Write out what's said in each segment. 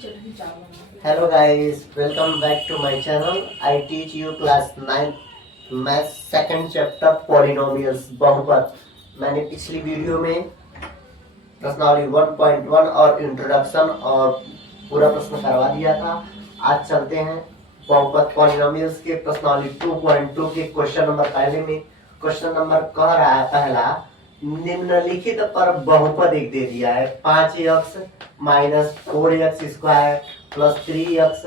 Hello guys, welcome back to my channel. I teach you class 9 math second chapter polynomials बहुपद। मैंने पिछली video में प्रश्नावली 1.1 और इंट्रोडक्शन और पूरा प्रश्न करवा दिया था। आज चलते हैं बहुपद पॉलिनोमियल्स के प्रश्नावली 2.2 के क्वेश्चन नंबर पहले में। क्वेश्चन नंबर कह रहा है पहला, निम्नलिखित पर बहुपद एक दे दिया है 5x minus 4x square plus 3x,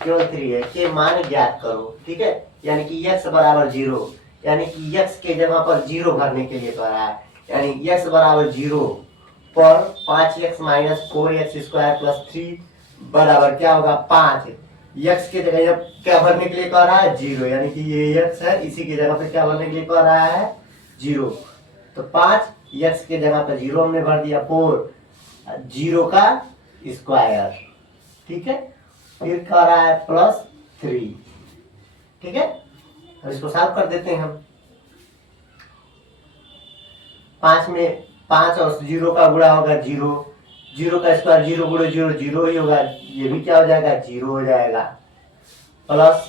केवल 3 है, के मान ज्ञात करो। ठीक है, यानी कि x बराबर 0, यानी कि x के जगह पर 0 भरने के लिए कह रहा है। यानी x बराबर 0 पर 5x minus 4x square plus 3 बराबर क्या होगा 5। x के जगह क्या भरने के लिए कह रहा है 0, यानी कि ये x है, इसी की जगह पे क्या भरने के लिए कह रहा है 0। तो 5 x के जगह पे 0 हमने भर दिया, 4 0 का स्क्वायर। ठीक है, फिर कह रहा है प्लस 3। ठीक है, अब इसको सॉल्व कर देते हैं हम। 5 में 5 और 0 का गुणा होगा 0, 0 का स्क्वायर 0 गुणे 0 0 ही होगा, ये भी क्या हो जाएगा 0 हो जाएगा, प्लस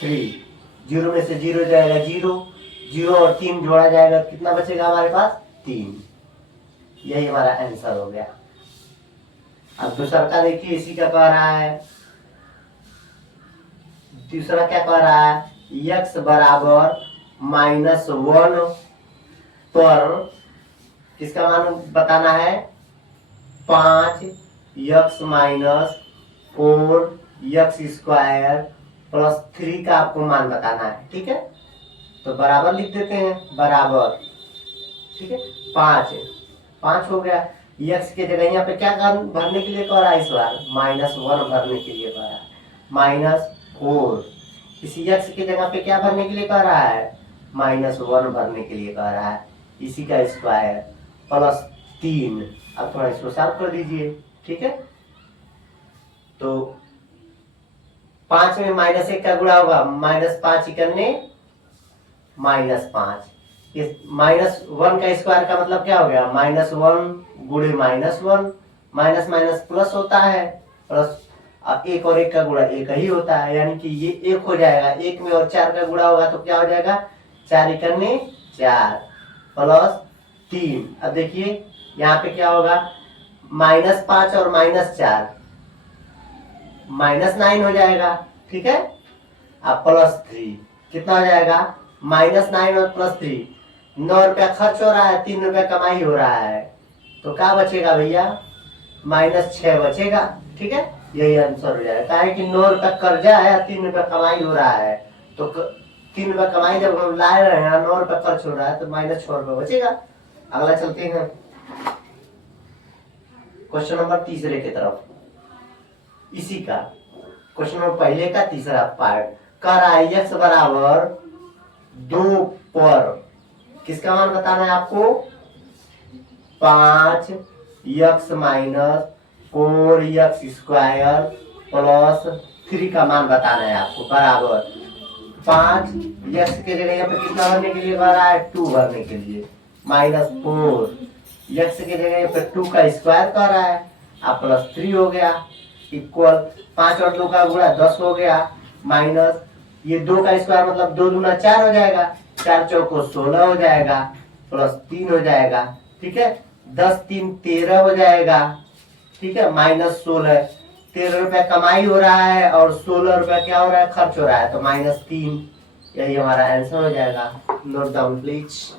3, 0 में से 0 जाएगा 0, 0 और 3 जोड़ा जाएगा, कितना बचेगा हमारे पास 3। यही हमारा आंसर हो गया। अब दूसरा का देखिए, इसी का कह रहा है, दूसरा क्या कह रहा है, x बराबर -1 पर किसका मान बताना है 5x minus 4x square plus 3 का आपको मान बताना है। ठीक है, तो बराबर लिख देते हैं, बराबर। ठीक है, 5 हो गया। x के जगह यहाँ पे क्या भरने के लिए कह रहा है, इस बार -1 भरने के लिए कह रहा है, -4। इसी x के जगह पे क्या भरने के लिए कह रहा है -1 भरने के लिए कह रहा है, इसी का स्क्वायर प्लस 3। अब थोड़ा इसको सॉल्व कर दीजिए। ठीक है, तो 5 में -1 का गुणा होगा, -5 इकन्ने -5, इस -1 का स्क्वायर का मतलब क्या हो गया -1 गुणे -1, माइनस माइनस प्लस होता है, प्लस अब 1 और 1 का गुणा 1 ही होता है, यानी कि ये 1 हो जाएगा। 1 में और 4 का गुणा होगा तो क्या हो जाएगा 4 इकन्ने 4 प्लस 3। अब देखिए यहाँ पे क्या होगा, -5 और -4 -9 हो जाएगा। ठीक है, अब प्लस 3 कितना हो जाएगा -9 और प्लस 3, 9 रुपया खर्च हो रहा है, 3 रुपया कमाई हो रहा है, तो क्या बचेगा भैया -6 बचेगा। ठीक है, यही आंसर हो जाएगा। कहा है कि 9 रुपया कर्जा है, 3 रुपया कमाई हो रहा है, तो 3 रुपया कमाई जब हम ला रहे हैं, 9 रुपया खर्च हो रहा है, तो -6 रुपया बचेगा। अगला चलते हैं क्वेश्चन नंबर तीसरे की तरफ। इसी का क्वेश्चन नंबर पहले का तीसरा पार्ट कह रहा है x बराबर 2 पर किसका मान बताना है आपको 5x minus 4x square plus 3 का मान बताना है आपको, बराबर 5x के जगह यहाँ पे कितना भरने के लिए कह रहा है 2 भरने के लिए, -4x के जगह यहाँ पे 2 का स्क्वायर कर रहा है, आप प्लस 3 हो गया, इक्वल 5 और 2 का गुणा 10 हो गया, माइनस ये 2 का स्क्वायर मतलब 2 दूना 4 हो जाएगा, 4 चौको 16 हो जाएगा, प्लस 3 हो जाएगा। ठीक है, 10 3 13 हो जाएगा। ठीक है, -16, 13 रुपया कमाई हो रहा है और 16 रुपया क्या हो रहा है खर्च हो रहा है, तो -3, यही हमारा आंसर हो जाएगा। Note down please.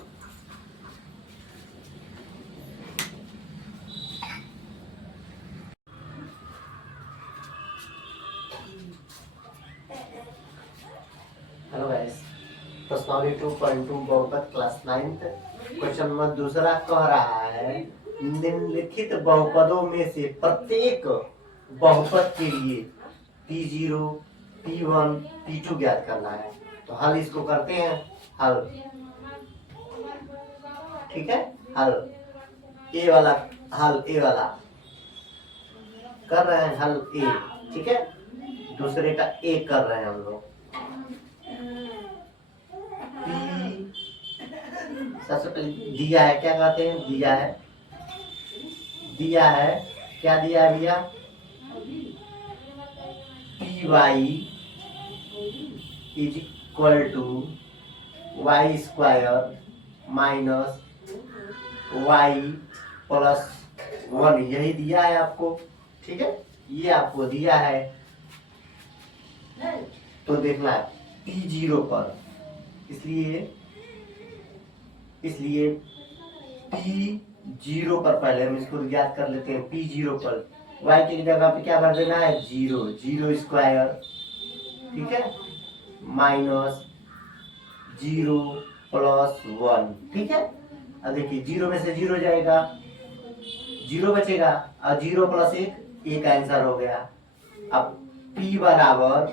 Hello guys, प्रश्नावली 2.2 बहुपद क्लास 9 क्वेश्चन नंबर दूसरा कह रहा है, निम्नलिखित बहुपदों में से प्रत्येक बहुपद के लिए P0, P1, P2 ज्ञात करना है। तो हल इसको करते हैं, हल। ठीक है, हल ए वाला, हल ए वाला कर रहे हैं, हल ए। ठीक है, दूसरे का ए कर रहे हैं हम लोग। सबसे पहले दिया है, क्या कहते हैं दिया है, दिया है, क्या दिया है भैया P Y is equal to Y square minus Y plus 1, यही दिया है आपको। ठीक है, ये आपको दिया है। तो देखना है पी जीरो पर, इसलिए पी जीरो पर पहले हम इसको याद कर लेते हैं। पी जीरो पर वाई की जगह पे क्या भर देना है, जीरो, जीरो स्क्वायर, ठीक है, माइनस जीरो प्लस 1, ठीक है। अब देखिए जीरो में से जीरो जाएगा, जीरो बचेगा, और जीरो प्लस एक आंसर हो गया। अब p बराबर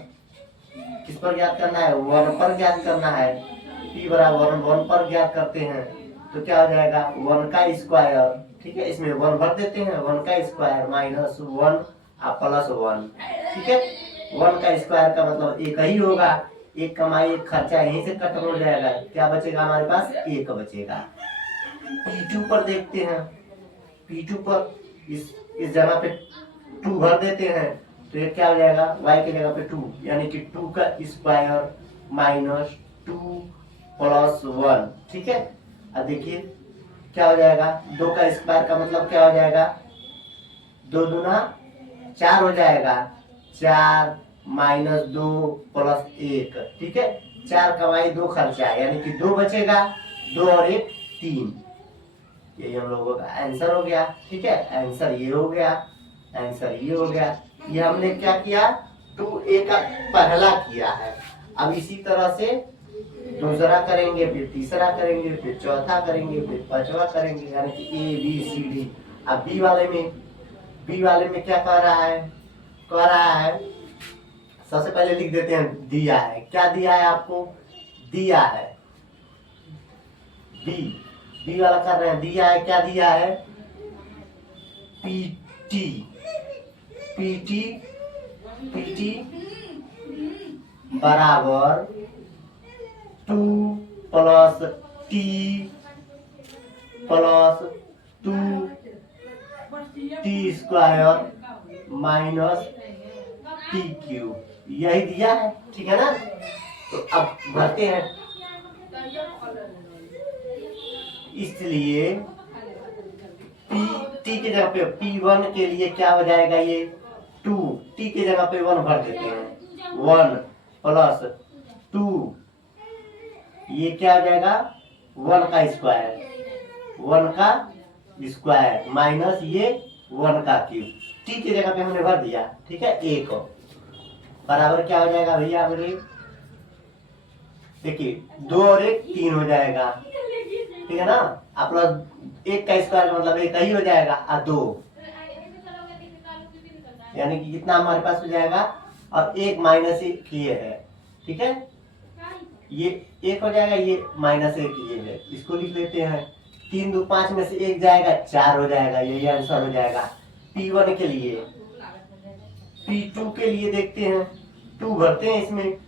किस पर ज्ञात करना है, 1 पर ज्ञात करना है। p बराबर 1 पर ज्ञात करते हैं तो क्या हो जाएगा, 1 का स्क्वायर, ठीक है, इसमें 1 भर देते हैं, 1 का स्क्वायर माइनस 1 प्लस 1, ठीक है। 1 का स्क्वायर का मतलब एक ही होगा, एक कमाई एक खर्चा यहीं से खत्म हो जाएगा। क्या बचेगा हमारे पास, एक बचेगा। P2 पर देखते हैं, P2 पर इस जगह पे 2 भर देते हैं तो ये क्या हो जाएगा, y की जगह पे 2, यानी कि 2 का स्क्वायर माइनस 2 प्लस 1, ठीक है। अब देखिए क्या हो जाएगा, 2 का स्क्वायर का मतलब क्या हो जाएगा, 2 दूना 4 हो जाएगा, 4 माइनस 2 प्लस 1, ठीक है। 4 कमाई 2 खर्चा, यानी कि 2 बचेगा, 2 और 1 3, ये हम लोगों का आंसर हो गया, ठीक है। आंसर ये हो गया, आंसर ये हो गया। ये हमने क्या किया, 2a का पहला किया है। अब इसी तरह से दूसरा करेंगे, फिर तीसरा करेंगे, फिर चौथा करेंगे, फिर पांचवा करेंगे, यानी कि a b c d। अब b वाले में क्या कह रहा है, सबसे पहले लिख देते हैं, दिया है, क्या दिया है आपको, दिया है बी वाला कर रहे हैं, दिया है, क्या दिया है, पीटी बराबर 2 plus T plus 2 T square minus T cube, यही दिया है, ठीक है ना। तो अब भरते हैं, इसलिए टी के जगह पे P1 के लिए क्या हो जाएगा, ये 2, टी के जगह पे 1 भर देते हैं, 1 प्लस 2, ये क्या हो जाएगा, 1 का स्क्वायर माइनस ये 1 का क्यूब, टी के जगह पे हमने भर दिया, ठीक है। 1 बराबर क्या हो जाएगा भैया मेरे, देखिए 2 और 1 3 हो जाएगा, ठीक है ना। अब प्लस 1 का स्क्वायर मतलब 1 ही हो जाएगा, और 2, यानी कि कितना हमारे पास हो जाएगा, और 1 माइनस 1 ये है, ठीक है, ये 1 हो जाएगा, ये माइनस 1 ये है, इसको लिख लेते हैं। 3 2 5 में से 1 जाएगा, 4 हो जाएगा, यही आंसर हो जाएगा P1 के लिए। P2 के लिए देखते हैं, 2 भरते हैं इसमें,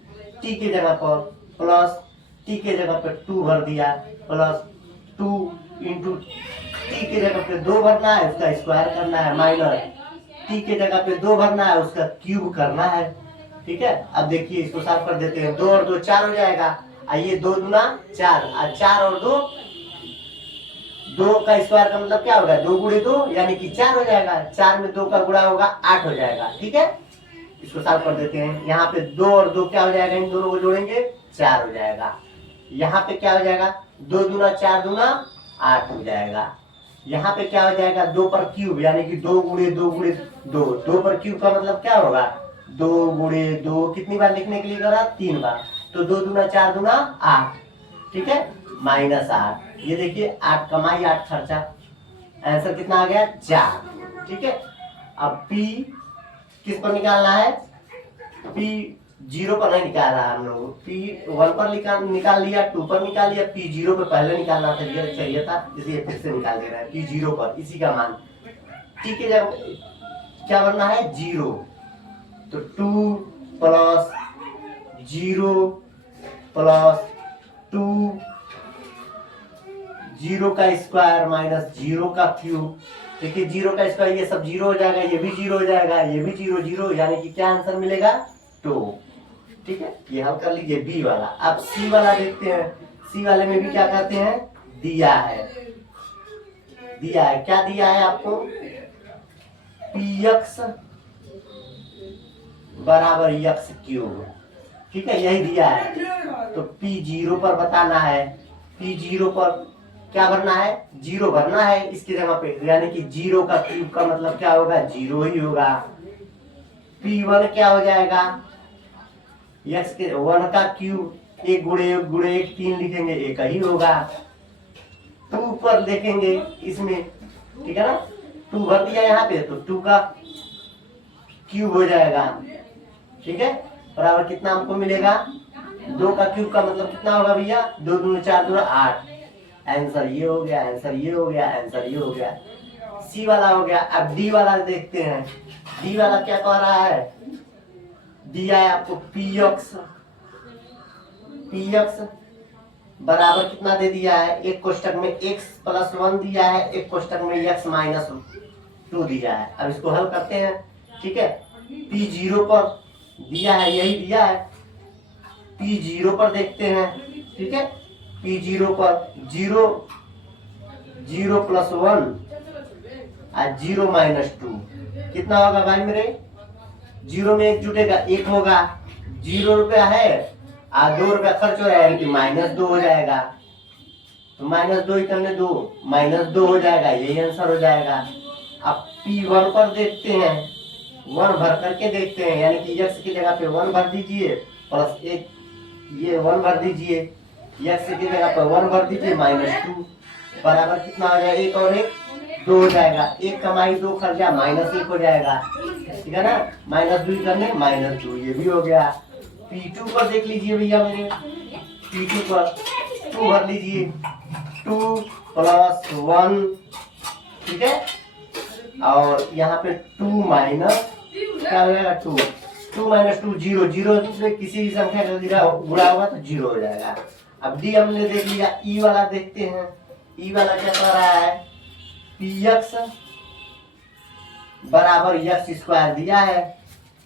t के जगह पर प्लस, t के जगह पर 2 भर दिया, प्लस 2 इंटू टी के जगह पे 2 भरना है, उसका स्क्वायर करना है, माइनस टी के जगह पे 2 भरना है, उसका क्यूब करना है, ठीक है। अब देखिए इसको साफ कर देते हैं, 2 और 2 4 हो जाएगा, आइए 2 दूना 4, और 4 और 2 2 का स्क्वायर का मतलब क्या होगा, 2 गुणे 2 यानी कि 4 हो जाएगा, 4 में 2 का गुणा होगा 8 हो जाएगा, ठीक है। इसको साफ कर देते हैं, यहाँ पे 2 और 2 क्या हो जाएगा, इन दोनों को जोड़ेंगे 4 हो जाएगा। यहाँ पे क्या हो जाएगा, 2 दूना 4 दूना 8 हो जाएगा। यहाँ पे क्या हो जाएगा, 2 पर क्यूब, यानी कि 2 गुणे 2 गुणे 2, 2 पर क्यूब का मतलब क्या होगा, 2 गुणे 2 कितनी बार लिखने के लिए करा, 3 बार, तो 2 दूना 4 दूना 8, ठीक है, माइनस 8, ये देखिए 8 कमाई 8 खर्चा, आंसर कितना आ गया, 4, ठीक है। अब P किस पर निकालना है, P 0 पर नहीं निकाल रहा हम लोग, P1 पर निकाल लिया, 2 पर निकाल लिया, P0 पे पहले निकालना चाहिए था, इसलिए फिर से निकाल दे रहा है P0 पर, इसी का मान। T के जगह क्या बनना है, 0, तो 2 प्लस 0 प्लस 2 जीरो का स्क्वायर माइनस जीरो का क्यूब। देखिए जीरो का स्क्वायर ये सब जीरो हो जाएगा, ये भी जीरो हो जाएगा, ये भी जीरो जीरो, यानी कि क्या आंसर मिलेगा 2। ठीक है, ये हल कर लीजिए बी वाला। अब सी वाला देखते हैं। सी वाले में भी क्या कहते हैं, दिया है। दिया है, क्या दिया है आपको, पी एक्स बराबर एक्स क्यूब। ठीक है, यही दिया है। तो पी जीरो पर बताना है, पी जीरो पर क्या भरना है, जीरो भरना है इसकी जगह पे, यानी कि जीरो का क्यूब का मतलब क्या होगा, जीरो ही होगा। पी वन क्या हो जाएगा, एक्स के वन का क्यूब, एक गुणे एक 3 लिखेंगे, एक ही होगा। 2 पर देखेंगे इसमें, ठीक है ना, 2 भर दिया यहाँ पे, तो 2 का क्यूब हो जाएगा। ठीक है, बराबर कितना हमको मिलेगा, 2 का क्यूब का मतलब कितना होगा भैया, 2 दूनी 4 दूनी 8। आंसर ये हो गया, आंसर ये हो गया, आंसर ये हो गया। सी वाला हो गया। अब डी वाला देखते हैं। डी वाला क्या कह रहा है, दिया है आपको पी एक्स बराबर कितना दे दिया है, एक कोष्टक में x प्लस 1 दिया है, एक कोष्टक में x माइनस 2 दिया है। अब इसको हल करते हैं। ठीक है, पी जीरो पर दिया है, यही दिया है। पी जीरो पर देखते हैं। ठीक है, पी जीरो पर जीरो जीरो प्लस 1 और जीरो माइनस 2 कितना होगा भाई मेरे, जीरो में एक जुटेगा, एक होगा, 0 रुपया है और 2 रुपया खर्च हो रहा है, यानी कि -2 हो जाएगा। तो -2 ही करने दो, -2 हो जाएगा, यही आंसर हो जाएगा। अब P1 पर देखते हैं, 1 भर करके देखते हैं, यानी कि x की जगह पे 1 भर दीजिए प्लस एक, ये 1 भर दीजिए, x की जगह पर 1 भर दीजिए -2 बराबर कितना हो जाएगा, एक और एक 2 हो जाएगा, एक कमाई 2 खर्चा -1 हो जाएगा। ठीक है ना, -2 करने -2, ये भी हो गया। P2 पर देख लीजिए भैया मेरे, P2 पर 2 भर लीजिए, 2 प्लस 1। ठीक है, और यहाँ पे 2 माइनस क्या हो जाएगा, 2 माइनस 2 0 0 से किसी भी संख्या का गुणा होगा तो 0 हो जाएगा। अब डी हमने देख लिया। ई वाला देखते हैं। ई वाला क्या कर रहा है, पी एक्स बराबर एक्स स्क्वायर दिया है।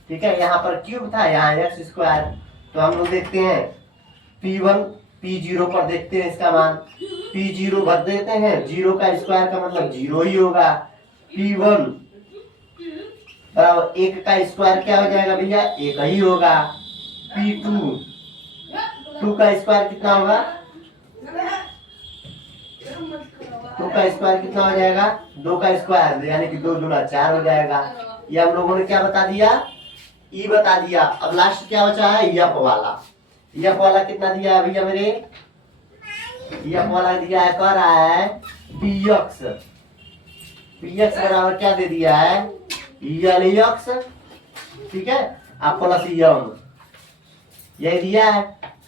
ठीक है, यहाँ पर क्यूब था, यहाँ एक्स स्क्वायर। तो हम लोग देखते हैं P1 P0 पर देखते हैं इसका मान, P0 भर देते हैं, 0 का स्क्वायर का मतलब 0 ही होगा। P1 बराबर 1 का स्क्वायर क्या हो जाएगा भैया, 1 ही होगा। P2 2 का स्क्वायर कितना होगा, 2 का स्क्वायर कितना हो जाएगा, 2 का स्क्वायर, यानी कि 2 दूना 4 हो जाएगा। ये हम लोगों ने क्या बता दिया, ई बता दिया। अब लास्ट क्या बचा है, यफ वाला। यफ वाला कितना दिया है भैया मेरे, यफ वाला दिया है, कह रहा है पी एक्स बराबर क्या दे दिया है, यल एक्स। ठीक है, आप प्लस यम, यही दिया है।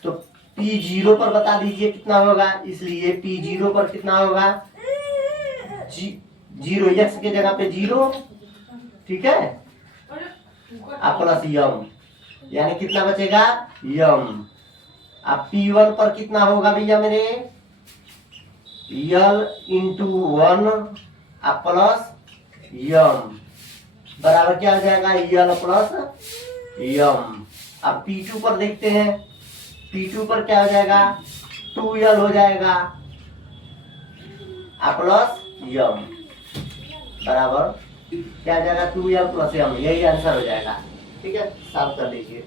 तो P0 पर बता दीजिए कितना होगा, इसलिए P0 पर कितना होगा, 0, एक्स के जगह पे 0। ठीक है, आप प्लस यम, यानी कितना बचेगा यम। अब P1 पर कितना होगा भैया मेरे, यल इंटू 1 आप प्लस यम बराबर क्या हो जाएगा, यल प्लस यम। अब P2 पर देखते हैं। P2 पर क्या हो जाएगा, 2l हो जाएगा आप प्लस यम बराबर क्या हो जाएगा, 2l प्लस यम, यही आंसर हो जाएगा। ठीक है, साफ कर लीजिए।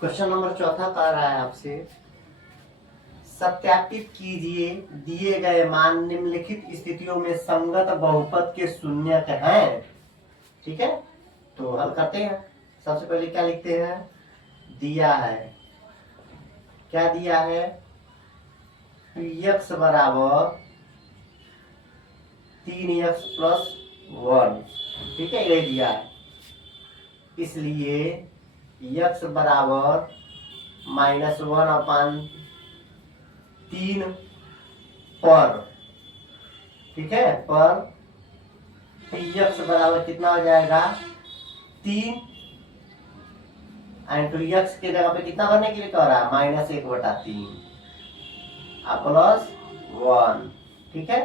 क्वेश्चन नंबर 4 कह रहा है आपसे, सत्यापित कीजिए दिए गए मान निम्नलिखित स्थितियों में संगत बहुपद के शून्यक हैं। ठीक है, तो हल करते हैं। सबसे पहले क्या लिखते हैं, दिया है, क्या दिया है, x बराबर 3x प्लस 1। ठीक है, ये दिया है, इसलिए x बराबर -1/3 पर, ठीक है, पर px बराबर कितना हो जाएगा, 3 एंड टू एक्स के जगह पे कितना भरने के लिए कह रहा है, -1/3 +1। ठीक है,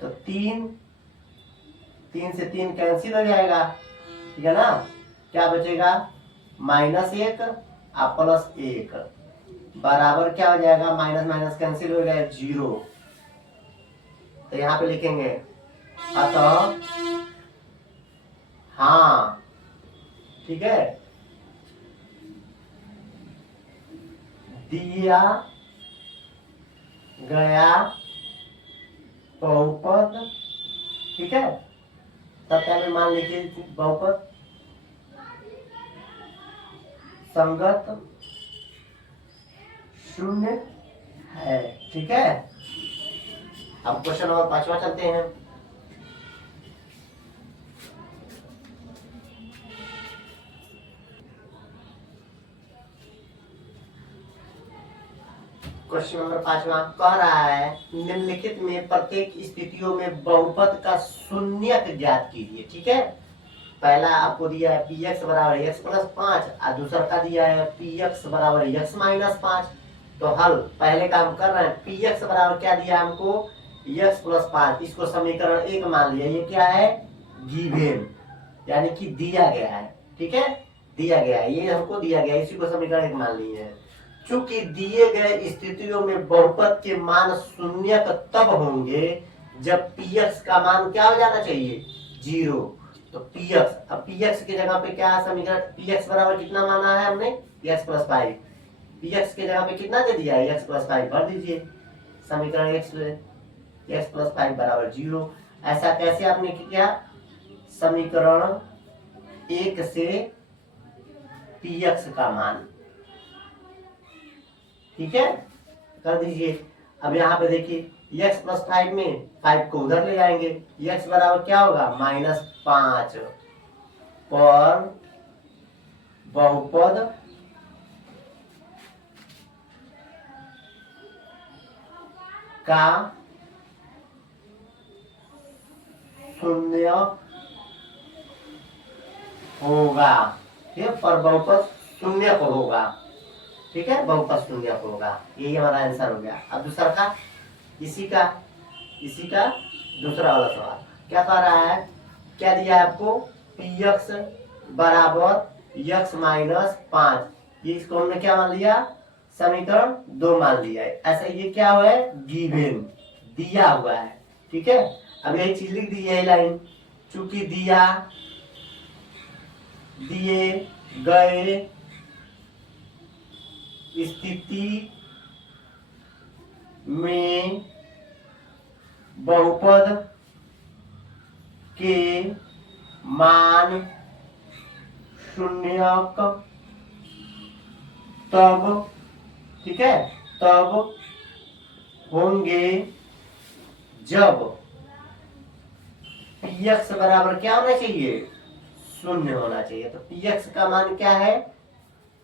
तो 3 से 3 कैंसिल हो जाएगा, ठीक है ना। क्या बचेगा, -1 +1 बराबर क्या हो जाएगा, माइनस माइनस कैंसिल हो गया 0। तो यहाँ पे लिखेंगे अतः हाँ, ठीक है, दिया गया बहुपद, ठीक है, सत्या में मान लीजिए बहुपद संगत शून्य है। ठीक है, अब क्वेश्चन नंबर 5वां चलते हैं। क्वेश्चन नंबर 5वां कह रहा है निम्नलिखित में प्रत्येक स्थितियों में बहुपद का शून्यक ज्ञात कीजिए। ठीक है, पहला आपको दिया है px बराबर x प्लस 5 और दूसरा का दिया है px बराबर x माइनस 5। तो हल पहले काम कर रहे हैं, px बराबर क्या दिया हमको, x प्लस 5, इसको समीकरण 1 मान लिया। ये क्या है, गिवन, यानी कि दिया गया है। ठीक है, दिया गया है, ये हमको दिया गया है, इसी को समीकरण 1 मान लिए है। चूंकि दिए गए स्थितियों में बहुपद के मान शून्य तब होंगे जब px का मान क्या हो जाना चाहिए, 0। तो px, अब px की जगह पे क्या है समीकरण, px बराबर कितना माना है हमने, x प्लस 5, px की जगह पे कितना दे दिया है, x प्लस 5 भर दीजिए समीकरण x प्लस 5 बराबर 0। ऐसा कैसे आपने किया, समीकरण 1 से px का मान, ठीक है, कर दीजिए। अब यहाँ पे देखिए x प्लस 5 में 5 को उधर ले जाएंगे, x बराबर क्या होगा, -5 पर बहुपद का शून्य होगा। ठीक है, पर बहुपद शून्य होगा। ठीक है, बहुपद शून्य होगा, यही हमारा आंसर हो गया। अब दूसरा का, इसी का दूसरा वाला सवाल क्या कह रहा है, क्या दिया है आपको, px बराबर x माइनस 5, ये इसको हमने क्या मान लिया, समीकरण 2 मान लिया है। ऐसा ये क्या हुआ है, गिवन, दिया हुआ है। ठीक है, अब यही चीज लिख दी है लाइन, चूंकि दिए गए स्थिति में बहुपद के मान शून्यक तब, ठीक है, तब होंगे जब px बराबर क्या होना चाहिए, शून्य होना चाहिए। तो px का मान क्या है,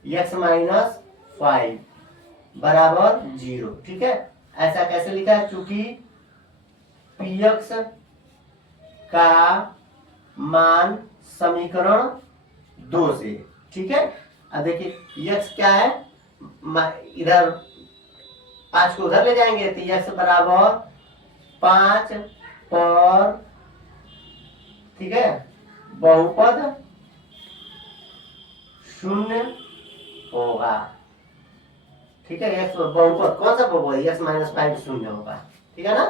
x माइनस 5 बराबर 0। ठीक है, ऐसा कैसे लिखा है, चूंकि px का मान समीकरण 2 से, ठीक है। अब देखिए x क्या है, इधर 5 को उधर ले जाएंगे तो x बराबर 5 पर, ठीक है, बहुपद शून्य होगा। ठीक है, x बहुपद कौन सा बहुपद, x माइनस 5 शून्य होगा। ठीक है ना।